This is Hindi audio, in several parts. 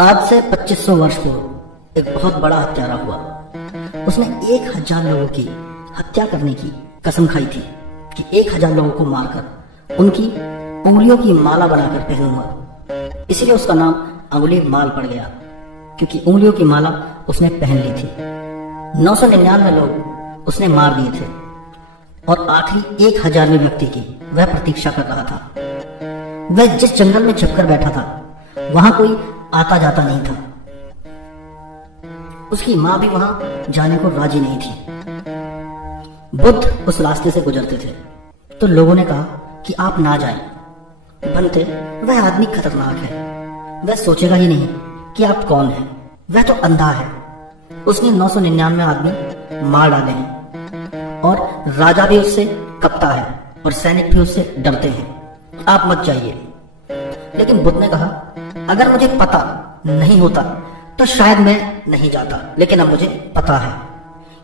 आज से 2500 वर्ष पूर्व एक बहुत बड़ा हत्यारा हुआ। उसने 1000 लोगों की हत्या करने की कसम खाई थी कि 1000 लोगों को मारकर उनकी उंगलियों की माला बनाकर पहनूंगा। इसलिए उसका नाम अंगुली माल पड़ गया, क्योंकि उंगलियों की माला उसने पहन ली थी। 999 लोग उसने मार दिए थे और आखिरी 1000वें व्यक्ति की वह प्रतीक्षा कर रहा था। वह जिस जंगल में छिपकर बैठा था वहां कोई आता जाता नहीं था। उसकी मां भी वहां जाने को राजी नहीं थी। बुद्ध उस रास्ते से गुजरते थे तो लोगों ने कहा कि आप ना जाएं। बनते वह आदमी खतरनाक है, वह सोचेगा ही नहीं कि आप कौन हैं, वह तो अंधा है। उसने 999 आदमी मार डाले हैं और राजा भी उससे कपता है और सैनिक भी उससे डरते हैं। आप मत जाइए। लेकिन बुद्ध ने कहा, अगर मुझे पता नहीं होता तो शायद मैं नहीं जाता, लेकिन अब मुझे पता है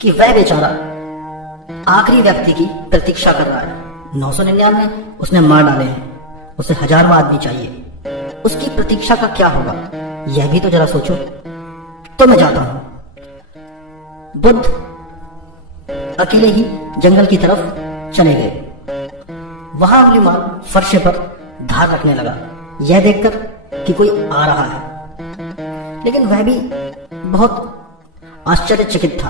कि वह बेचारा आखिरी व्यक्ति की प्रतीक्षा कर रहा है। 999 उसने मार डाले हैं, उसे 1000वां आदमी चाहिए। उसकी प्रतीक्षा का क्या होगा यह भी तो जरा सोचो। तो मैं जाता हूं। बुद्ध अकेले ही जंगल की तरफ चले गए। वहां अंगुलीमाल फर्श पर धार रखने लगा, यह देखकर कि कोई आ रहा है। लेकिन वह भी बहुत आश्चर्यचकित था,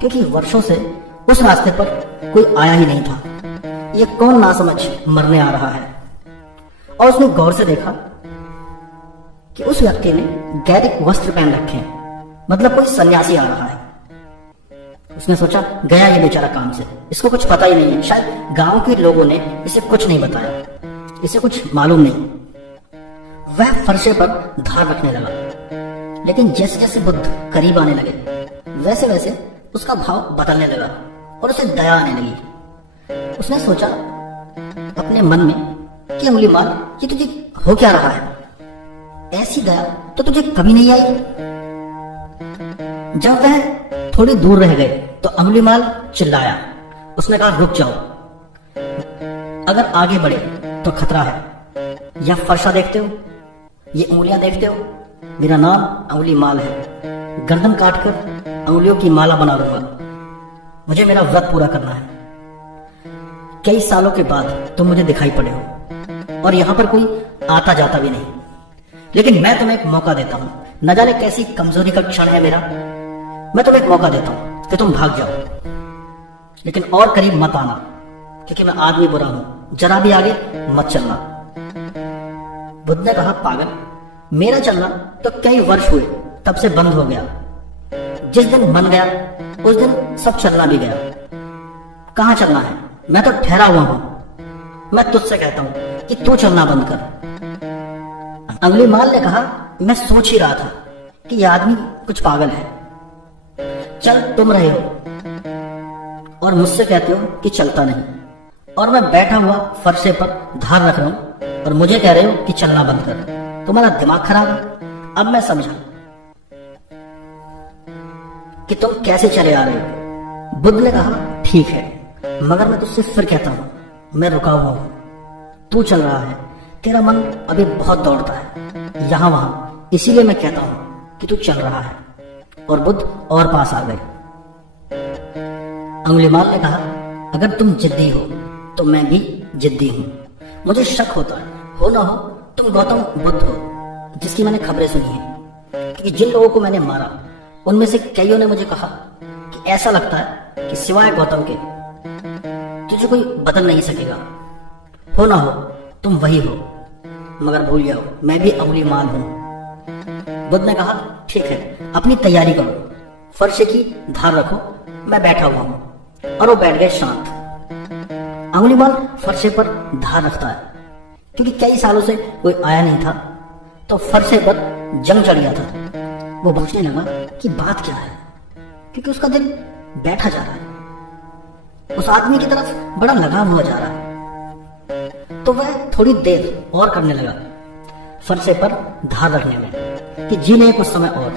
क्योंकि वर्षों से उस रास्ते पर कोई आया ही नहीं था। यह कौन नासमझ मरने आ रहा है। और उसने गौर से देखा कि उस व्यक्ति ने गैरिक वस्त्र पहन रखे हैं, मतलब कोई सन्यासी आ रहा है। उसने सोचा, गया ये बेचारा काम से, इसको कुछ पता ही नहीं है। शायद गांव के लोगों ने इसे कुछ नहीं बताया, इसे कुछ मालूम नहीं। वह फर्शे पर धार रखने लगा, लेकिन जैसे जैसे बुद्ध करीब आने लगे वैसे वैसे उसका भाव बदलने लगा और उसे दया आने लगी। उसने सोचा अपने मन में कि अंगुलीमाल, ये तुझे हो क्या रहा है? ऐसी दया तो तुझे कभी नहीं आई। जब वह थोड़ी दूर रह गए तो अंगुलीमाल चिल्लाया। उसने कहा, रुक जाओ, अगर आगे बढ़े तो खतरा है। यह फर्शा देखते हो, ये उंगलियां देखते हो, मेरा नाम अंगुलीमाल है। गर्दन काटकर अंगुलियों की माला बना दूंगा। मुझे मेरा व्रत पूरा करना है। कई सालों के बाद तुम मुझे दिखाई पड़े हो और यहां पर कोई आता जाता भी नहीं। लेकिन मैं तुम्हें एक मौका देता हूं। न जाने कैसी कमजोरी का क्षण है मेरा, मैं तुम्हें एक मौका देता हूं कि तुम भाग जाओ, लेकिन और करीब मत आना, क्योंकि मैं आदमी बुरा हूं। जरा भी आगे मत चलना। बुद्ध ने कहा, पागल, मेरा चलना तो कई वर्ष हुए तब से बंद हो गया। जिस दिन मन गया उस दिन सब चलना भी गया। कहां चलना है? मैं तो ठहरा हुआ हूं। मैं तुझसे कहता हूं कि तू चलना बंद कर। अंगुलीमाल ने कहा, मैं सोच ही रहा था कि यह आदमी कुछ पागल है। चल तुम रहे हो और मुझसे कहते हो कि चलता नहीं, और मैं बैठा हुआ फर्शे पर धार रख रहा हूं और मुझे कह रहे हो कि चलना बंद कर। तुम्हारा दिमाग खराब है। अब मैं समझा कि तुम कैसे चले आ रहे हो। बुद्ध ने कहा, ठीक है, मगर मैं तुझसे फिर कहता हूं, मैं रुका हुआ हूं, तू चल रहा है। तेरा मन अभी बहुत दौड़ता है यहां वहां, इसीलिए मैं कहता हूं कि तू चल रहा है। और बुद्ध और पास आ गए। अंगुलीमाल ने कहा, अगर तुम जिद्दी हो तो मैं भी जिद्दी हूं। मुझे शक होता है, हो ना हो तुम गौतम बुद्ध हो जिसकी मैंने खबरें सुनी है, क्योंकि जिन लोगों को मैंने मारा उनमें से कईयों ने मुझे कहा कि ऐसा लगता है कि सिवाय गौतम के तुझे कोई बदल नहीं सकेगा। हो ना हो तुम वही हो, मगर भूल जाओ मैं भी अंगुलीमाल हूं। बुद्ध ने कहा, ठीक है, अपनी तैयारी करो, फर्शे की धार रखो, मैं बैठा हुआ हूं। और वो बैठ गए शांत। अंगुलीमाल फर्शे पर धार रखता है, क्योंकि कई सालों से कोई आया नहीं था, तो फर्शे पर जंग चढ़ गया था। वो पूछने लगा कि बात क्या है, क्योंकि उसका दिल बैठा जा रहा है, उस आदमी की तरफ बड़ा लगाव हुआ जा रहा है। तो वह थोड़ी देर और करने लगा फर्शे पर धार रखने में, कि जी ले कुछ समय और,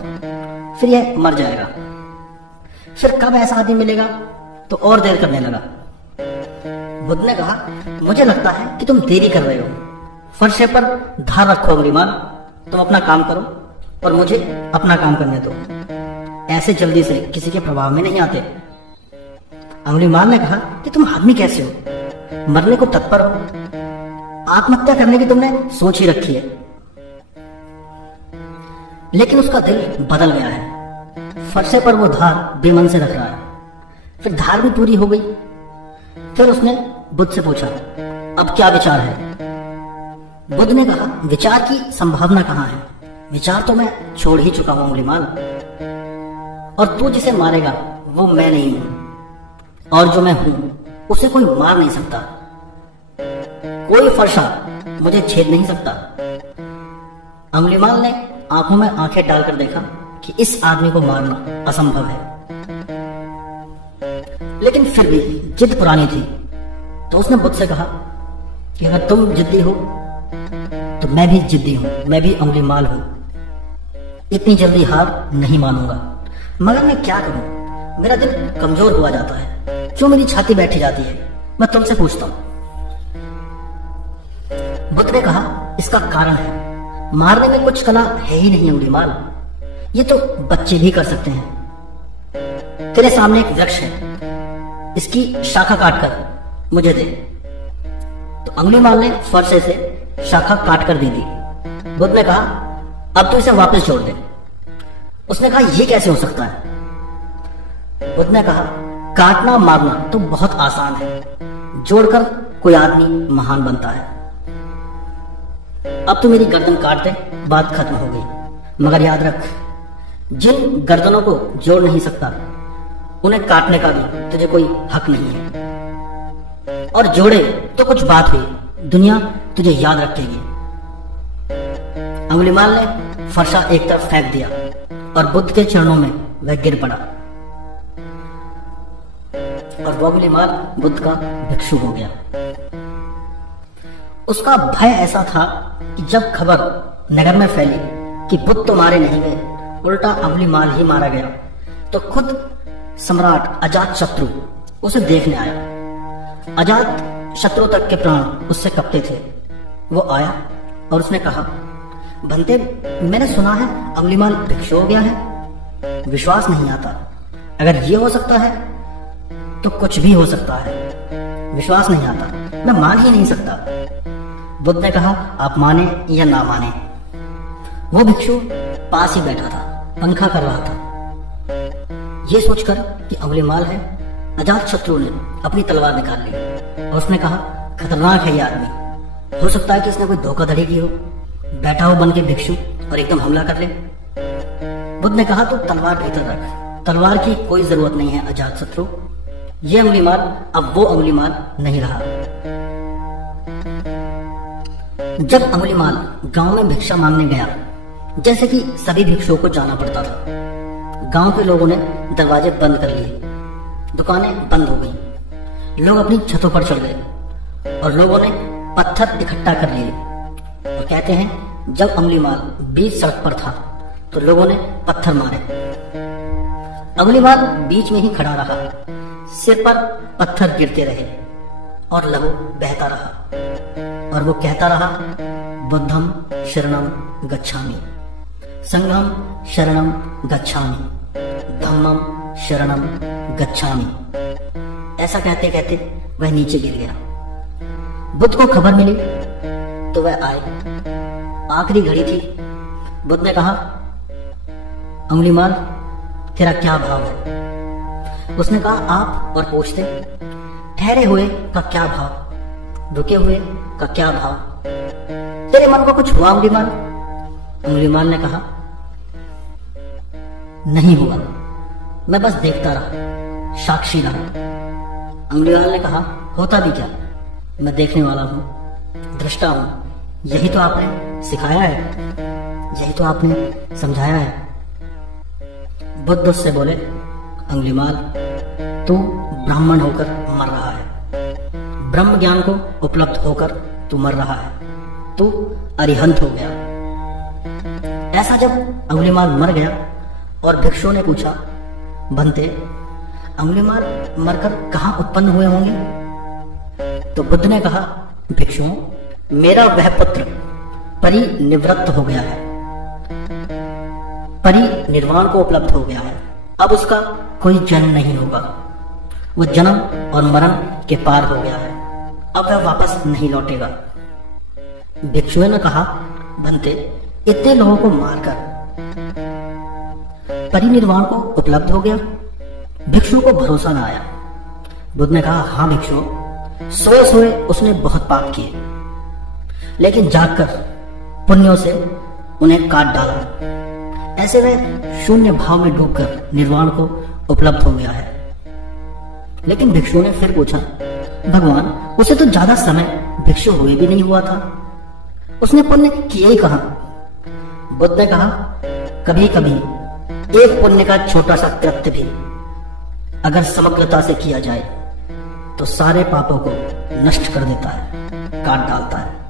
फिर यह मर जाएगा। फिर कब ऐसा आदमी मिलेगा, तो और देर करने लगा। बुद्ध ने कहा, मुझे लगता है कि तुम देरी कर रहे हो। फर्शे पर धार रखो अंगुलीमाल, तुम अपना काम करो और मुझे अपना काम करने दो। ऐसे जल्दी से किसी के प्रभाव में नहीं आते। अंगुलीमाल ने कहा कि तुम आदमी कैसे हो, मरने को तत्पर हो, आत्महत्या करने की तुमने सोच ही रखी है। लेकिन उसका दिल बदल गया है। फरसे पर वो धार बेमन से रख रहा है। फिर धार भी पूरी हो गई। फिर उसने बुद्ध से पूछा, अब क्या विचार है? बुद्ध ने कहा, विचार की संभावना कहाँ है? विचार तो मैं छोड़ ही चुका हूं अंगुलीमाल। और तू जिसे मारेगा वो मैं नहीं हूं, और जो मैं हूं उसे कोई मार नहीं सकता। कोई फरसा मुझे छेद नहीं सकता। अंगुलीमाल ने आंखों में आंखें डालकर देखा कि इस आदमी को मारना असंभव है। लेकिन फिर भी जिद पुरानी थी, तो उसने बुद्ध से कहा कि अगर तुम जिद्दी हो तो मैं भी जिद्दी हूं, मैं भी अंगुलीमाल हूं। इतनी जल्दी हार नहीं मानूंगा। मगर मैं क्या करूं? मेरा दिल कमजोर हुआ जाता है, क्यों मेरी छाती बैठी जाती है? मैं तुमसे पूछता हूं। बुद्ध ने कहा, इसका कारण है, मारने में कुछ कला है ही नहीं अंगुलीमाल। ये तो बच्चे भी कर सकते हैं। तेरे सामने एक वृक्ष है, इसकी शाखा काटकर मुझे दे। तो अंगुलीमाल ने फरसे से शाखा काटकर दे दी। बुद्ध ने कहा, अब तो इसे वापस जोड़ दे। उसने कहा, यह कैसे हो सकता है? बुद्ध ने कहा, काटना मारना तो बहुत आसान है, जोड़कर कोई आदमी महान बनता है। अब तो मेरी गर्दन काट दे, बात खत्म हो गई। मगर याद रख, जिन गर्दनों को जोड़ नहीं सकता उन्हें काटने का भी तुझे कोई हक नहीं है। और जोड़े तो कुछ बात हुई, दुनिया तुझे याद रखेगी। अंगुलीमाल ने फरसा एक तरफ फेंक दिया और बुद्ध के चरणों में वह गिर पड़ा। और वो अंगुलीमाल बुद्ध का भिक्षु हो गया। उसका भय ऐसा था कि जब खबर नगर में फैली कि बुद्ध तो मारे नहीं गए, उल्टा अंगुलीमाल ही मारा गया, तो खुद सम्राट अजात शत्रु उसे देखने आया। अजात शत्रु तक के प्राण उससे कपते थे। वो आया और उसने कहा, भंते, मैंने सुना है अंगुलीमाल भिक्षु हो गया है। विश्वास नहीं आता। अगर ये हो सकता है तो कुछ भी हो सकता है। विश्वास नहीं आता, मैं मान ही नहीं सकता। बुद्ध ने कहा, आप माने या ना माने। वो भिक्षु पास ही बैठा था, पंखा कर रहा था। ये सोचकर कि अंगुलीमाल है, अजात शत्रु ने अपनी तलवार निकाल ली और उसने कहा, खतरनाक है ये आदमी। हो सकता है कि इसने कोई धोखाधड़ी की हो, बैठा हो बन के भिक्षु और एकदम हमला कर ले। बुद्ध ने कहा, तो तलवार भीतर रख। तलवार की कोई जरूरत नहीं है अजात शत्रु। ये अंगुलीमाल अब वो अंगुलीमाल नहीं रहा। जब अंगुलीमाल गांव में भिक्षा मांगने गया, जैसे कि सभी भिक्षुओं को जाना पड़ता था, गांव के लोगों ने दरवाजे बंद कर लिए, दुकानें बंद हो गई, लोग अपनी छतों पर चढ़ गए और लोगों ने पत्थर इकट्ठा कर लिए। और कहते हैं, जब अंगुलीमाल बीच सड़क पर था तो लोगों ने पत्थर मारे। अंगुलीमाल बीच में ही खड़ा रहा, सिर पर पत्थर गिरते रहे और लहू बहता रहा। और वो कहता रहा, बुद्धम शरणम गच्छामि, संघम शरणम गच्छामि, धम्मम शरणम गच्छामि। ऐसा कहते कहते वह नीचे गिर गया। बुद्ध को खबर मिली तो वह आए। आखिरी घड़ी थी। बुद्ध ने कहा, अंगुलीमाल, तेरा क्या भाव है? उसने कहा, आप और पूछते, ठहरे हुए का क्या भाव, रुके हुए का क्या भाव? तेरे मन को कुछ हुआ अंगुलीमाल? अंगुलीमाल ने कहा, नहीं हुआ, मैं बस देखता रहा, साक्षी रहा। अंगुलीमाल ने कहा, होता भी क्या, मैं देखने वाला हूं, दृष्टा हूं। यही तो आपने सिखाया है, यही तो आपने समझाया है। बुद्ध उससे बोले, अंगुलीमाल, तू ब्राह्मण होकर मर रहा है, ब्रह्म ज्ञान को उपलब्ध होकर तू मर रहा है, तू अरिहंत हो गया। ऐसा जब अंगुलीमाल मर गया और भिक्षुओं ने पूछा, भंते, अंगुलीमाल मरकर कहां उत्पन्न हुए होंगे? तो बुद्ध ने कहा, भिक्षुओं, मेरा वह पुत्र परिनिवृत्त हो गया है। परिनिर्वाण को उपलब्ध हो गया है। अब उसका कोई जन्म नहीं होगा। वो जन्म और मरण के पार हो गया है। अब वह वापस नहीं लौटेगा। भिक्षुओं ने कहा, बनते इतने लोगों को मारकर परिनिर्वाण को उपलब्ध हो गया? भिक्षु को भरोसा न आया। बुद्ध ने कहा, हाँ भिक्षु, सोए सोए उसने बहुत पाप किए, लेकिन जागकर पुण्यों से उन्हें काट डाला। ऐसे वह शून्य भाव में डूबकर निर्वाण को उपलब्ध हो गया है। लेकिन भिक्षु ने फिर पूछा, भगवान, उसे तो ज्यादा समय भिक्षु हुए भी नहीं हुआ था, उसने पुण्य किए ही कहां? बुद्ध ने कहा, कभी कभी एक पुण्य का छोटा सा कृत्य भी अगर समग्रता से किया जाए तो सारे पापों को नष्ट कर देता है, काट डालता है।